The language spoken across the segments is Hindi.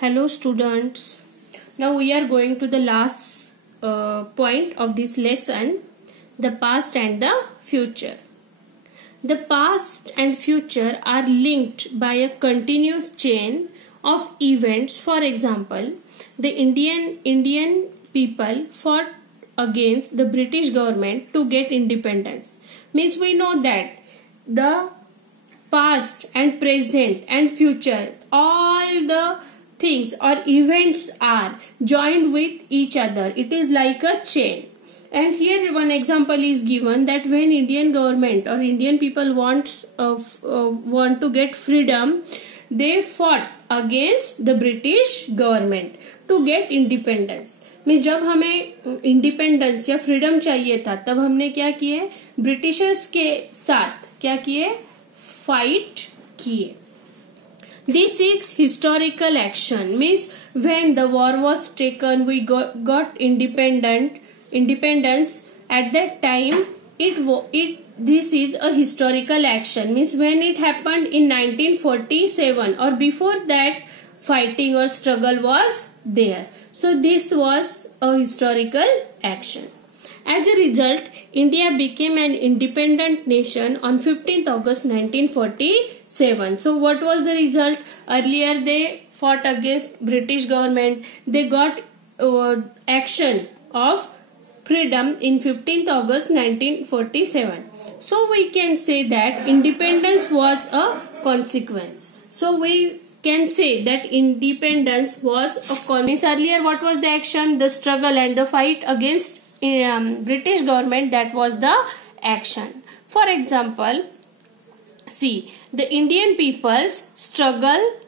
Hello students. Now we are going to the last point of this lesson, the past and the future. The past and future are linked by a continuous chain of events. For example, the Indian people fought against the British government to get independence. Means we know that the past and present and future, all the things or events are joined with each other. It is like a chain. And here one example is given that when Indian government or Indian people want to get freedom, they fought against the British government to get independence. में जब हमें इंडिपेंडेंस या फ्रीडम चाहिए था तब हमने क्या किए, ब्रिटिशर्स के साथ क्या किए, फाइट किए. This is historical action. Means when the war was taken, we got independence. At that time, this is a historical action. Means when it happened in 1947 or before that, fighting or struggle was there. So this was a historical action. As a result, India became an independent nation on 15th August 1947. So what was the result? Earlier they fought against British government. They got action of freedom in 15th August 1947. So we can say that independence was a consequence. So we can say that independence was a consequence. Earlier what was the action? The struggle and the fight against British government, that was the action. For example, see, the Indian people's struggle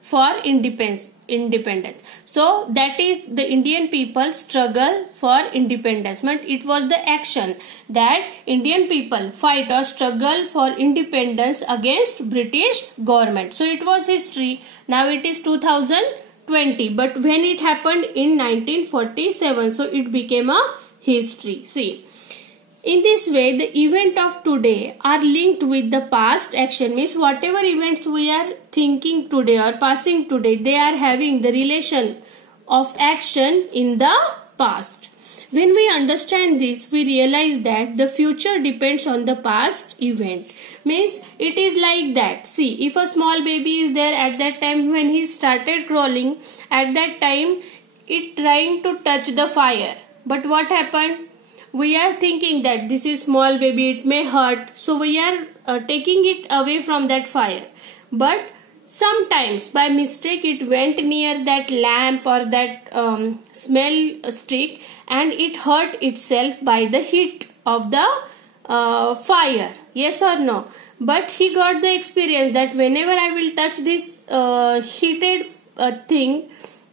for independence. So that is the Indian people's struggle for independence. But it was the action that Indian people fight or struggle for independence against British government. So it was history. Now it is 2020, but when it happened in 1947, so it became a history. See, in this way the event of today are linked with the past action. Means whatever events we are thinking today or passing today, they are having the relation of action in the past. When we understand this, we realize that the future depends on the past event. Means it is like that. See, if a small baby is there at that time when he started crawling, at that time it trying to touch the fire. But what happened? We are thinking that this is small baby, it may hurt. So we are taking it away from that fire. But sometimes by mistake it went near that lamp or that smell stick and it hurt itself by the heat of the fire. Yes or no? But he got the experience that whenever I will touch this heated thing,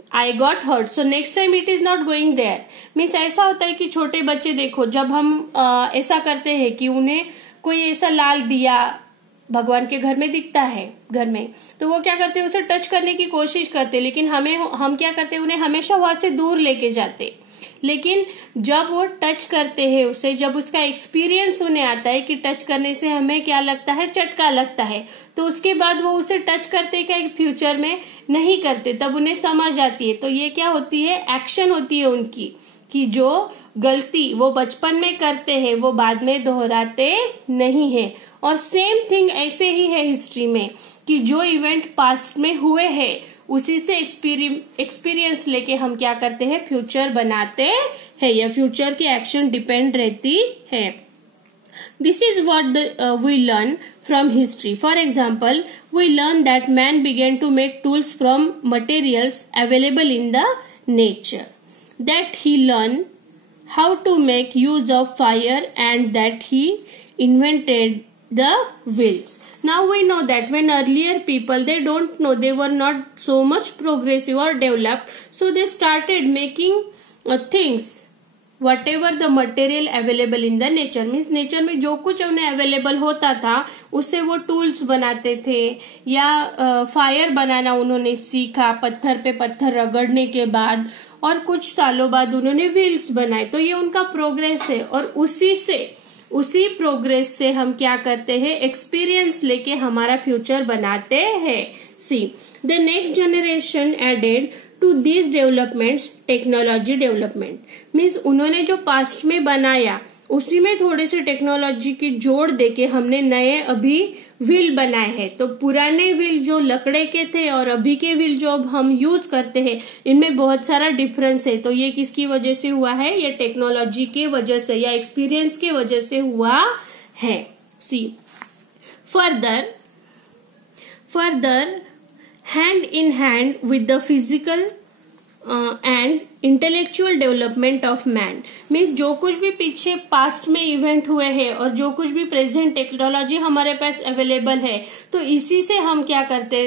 I got hurt. So next time it is not going there. Means ऐसा होता है कि छोटे बच्चे देखो, जब हम ऐसा करते हैं कि उन्हें कोई ऐसा लाल दिया भगवान के घर में दिखता है घर में, तो वो क्या करते हैं, उसे टच करने की कोशिश करते, लेकिन हम क्या करते हैं, उन्हें हमेशा वहां से दूर लेके जाते. लेकिन जब वो टच करते हैं उसे, जब उसका एक्सपीरियंस उन्हें आता है कि टच करने से हमें क्या लगता है, चटका लगता है, तो उसके बाद वो उसे टच करते क्या फ्यूचर में नहीं करते, तब उन्हें समझ आती है. तो ये क्या होती है, एक्शन होती है उनकी, कि जो गलती वो बचपन में करते हैं वो बाद में दोहराते नहीं है. और सेम थिंग ऐसे ही है हिस्ट्री में, कि जो इवेंट पास्ट में हुए हैं उसी से एक्सपीरियंस लेके हम क्या करते हैं, फ्यूचर बनाते हैं, या फ्यूचर की एक्शन डिपेंड रहती है. This is what we learn from history. For example, we learn that man began to make tools from materials available in the nature, that he learn how to make use of fire and that he invented the wheels. Now we know that when earlier people, they don't know, they were not so much progressive or developed, so they started making things whatever the material available in the nature. Means nature में जो कुछ उन्हें available होता था उससे वो tools बनाते थे, या फायर बनाना उन्होंने सीखा पत्थर पे पत्थर रगड़ने के बाद, और कुछ सालों बाद उन्होंने व्हील्स बनाए. तो ये उनका प्रोग्रेस है, और उसी से उसी प्रोग्रेस से हम क्या करते हैं, एक्सपीरियंस लेके हमारा फ्यूचर बनाते हैं। See the next generation added to this developments technology development, means उन्होंने जो पास्ट में बनाया उसी में थोड़े से टेक्नोलॉजी की जोड़ देके हमने नए अभी व्हील बनाए हैं। तो पुराने व्हील जो लकड़े के थे और अभी के व्हील जो अब हम यूज करते हैं, इनमें बहुत सारा डिफरेंस है। तो ये किसकी वजह से हुआ है, ये टेक्नोलॉजी के वजह से या एक्सपीरियंस के वजह से हुआ है। See further hand in hand with the physical and intellectual development of man, means जो कुछ भी पीछे पास्ट में इवेंट हुए हैं और जो कुछ भी प्रेजेंट टेक्नोलॉजी हमारे पास अवेलेबल है, तो इसी से हम क्या करते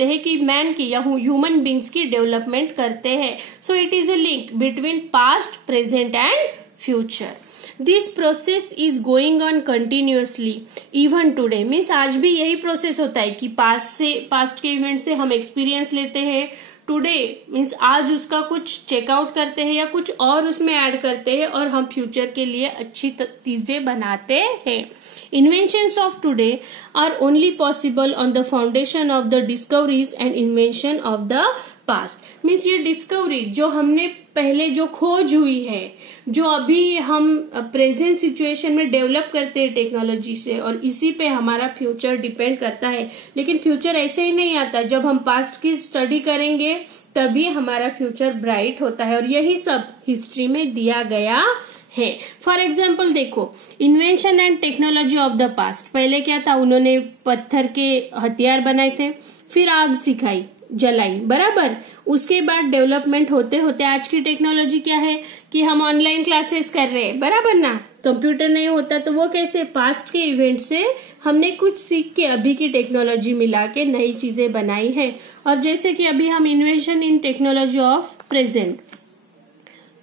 हैं कि मैन की या ह्यूमन बींग्स की डेवलपमेंट करते हैं। So it is a link between past, present and future. This process is going on continuously even today, means आज भी यही प्रोसेस होता है कि पास्ट के इवेंट से हम एक्सपीरियंस लेते हैं, टुडे मीन्स आज उसका कुछ चेकआउट करते हैं या कुछ और उसमें ऐड करते हैं और हम फ्यूचर के लिए अच्छी चीजें बनाते हैं। Inventions of today are only possible on the foundation of the discoveries and invention of the past, means ये डिस्कवरी जो हमने पहले जो खोज हुई है, जो अभी हम प्रेजेंट सिचुएशन में डेवलप करते हैं टेक्नोलॉजी से, और इसी पे हमारा फ्यूचर डिपेंड करता है। लेकिन फ्यूचर ऐसे ही नहीं आता, जब हम पास्ट की स्टडी करेंगे तभी हमारा फ्यूचर ब्राइट होता है, और यही सब हिस्ट्री में दिया गया है। फॉर एग्जाम्पल देखो, invention and technology of the past, पहले क्या था, उन्होंने पत्थर के हथियार बनाए थे, फिर आग सिखाई, जलाई, बराबर। उसके बाद डेवलपमेंट होते होते आज की टेक्नोलॉजी क्या है कि हम ऑनलाइन क्लासेस कर रहे हैं, बराबर ना। कंप्यूटर नहीं होता तो वो कैसे, पास्ट के इवेंट से हमने कुछ सीख के अभी की टेक्नोलॉजी मिला के नई चीजें बनाई है। और जैसे कि अभी हम invention in technology of present,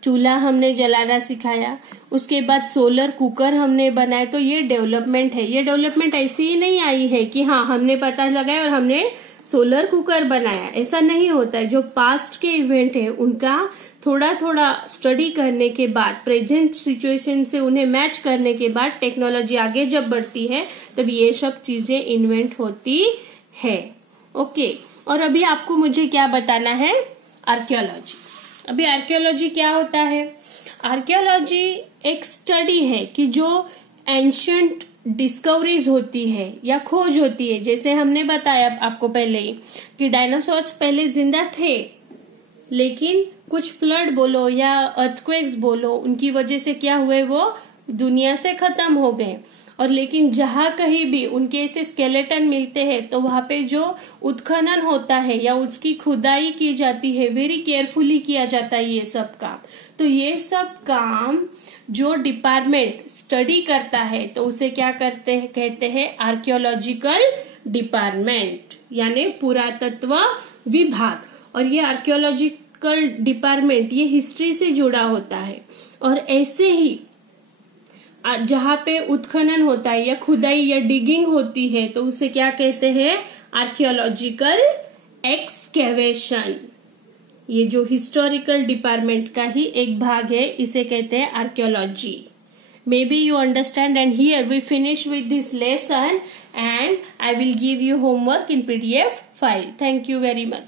चूल्हा हमने जलाना सिखाया, उसके बाद सोलर कुकर हमने बनाए, तो ये डेवलपमेंट है। ये डेवलपमेंट ऐसी ही नहीं आई है कि हाँ हमने पता लगाया और हमने सोलर कुकर बनाया, ऐसा नहीं होता है। जो पास्ट के इवेंट है उनका थोड़ा थोड़ा स्टडी करने के बाद, प्रेजेंट सिचुएशन से उन्हें मैच करने के बाद टेक्नोलॉजी आगे जब बढ़ती है तब ये सब चीजें इन्वेंट होती है। ओके, और अभी आपको मुझे क्या बताना है, आर्कियोलॉजी। अभी आर्कियोलॉजी क्या होता है, आर्कियोलॉजी एक स्टडी है कि जो एंशिएंट डिस्कवरीज होती है या खोज होती है, जैसे हमने बताया आपको पहले ही कि डायनासोर्स पहले जिंदा थे, लेकिन कुछ फ्लड बोलो या अर्थक्वेक्स बोलो, उनकी वजह से क्या हुए, वो दुनिया से खत्म हो गए। और लेकिन जहां कहीं भी उनके ऐसे स्केलेटन मिलते हैं तो वहां पे जो उत्खनन होता है या उसकी खुदाई की जाती है, वेरी केयरफुली किया जाता है ये सब काम। तो ये सब काम जो डिपार्टमेंट स्टडी करता है तो उसे क्या करते हैं, कहते हैं आर्कियोलॉजिकल डिपार्टमेंट, यानी पुरातत्व विभाग। और ये आर्कियोलॉजिकल डिपार्टमेंट ये हिस्ट्री से जुड़ा होता है। और ऐसे ही जहाँ पे उत्खनन होता है या खुदाई या डिगिंग होती है तो उसे क्या कहते हैं, आर्कियोलॉजिकल एक्सकेवेशन। ये जो हिस्टोरिकल डिपार्टमेंट का ही एक भाग है, इसे कहते हैं archaeology. May be you understand, and here we finish with this lesson and I will give you homework in PDF file. Thank you very much.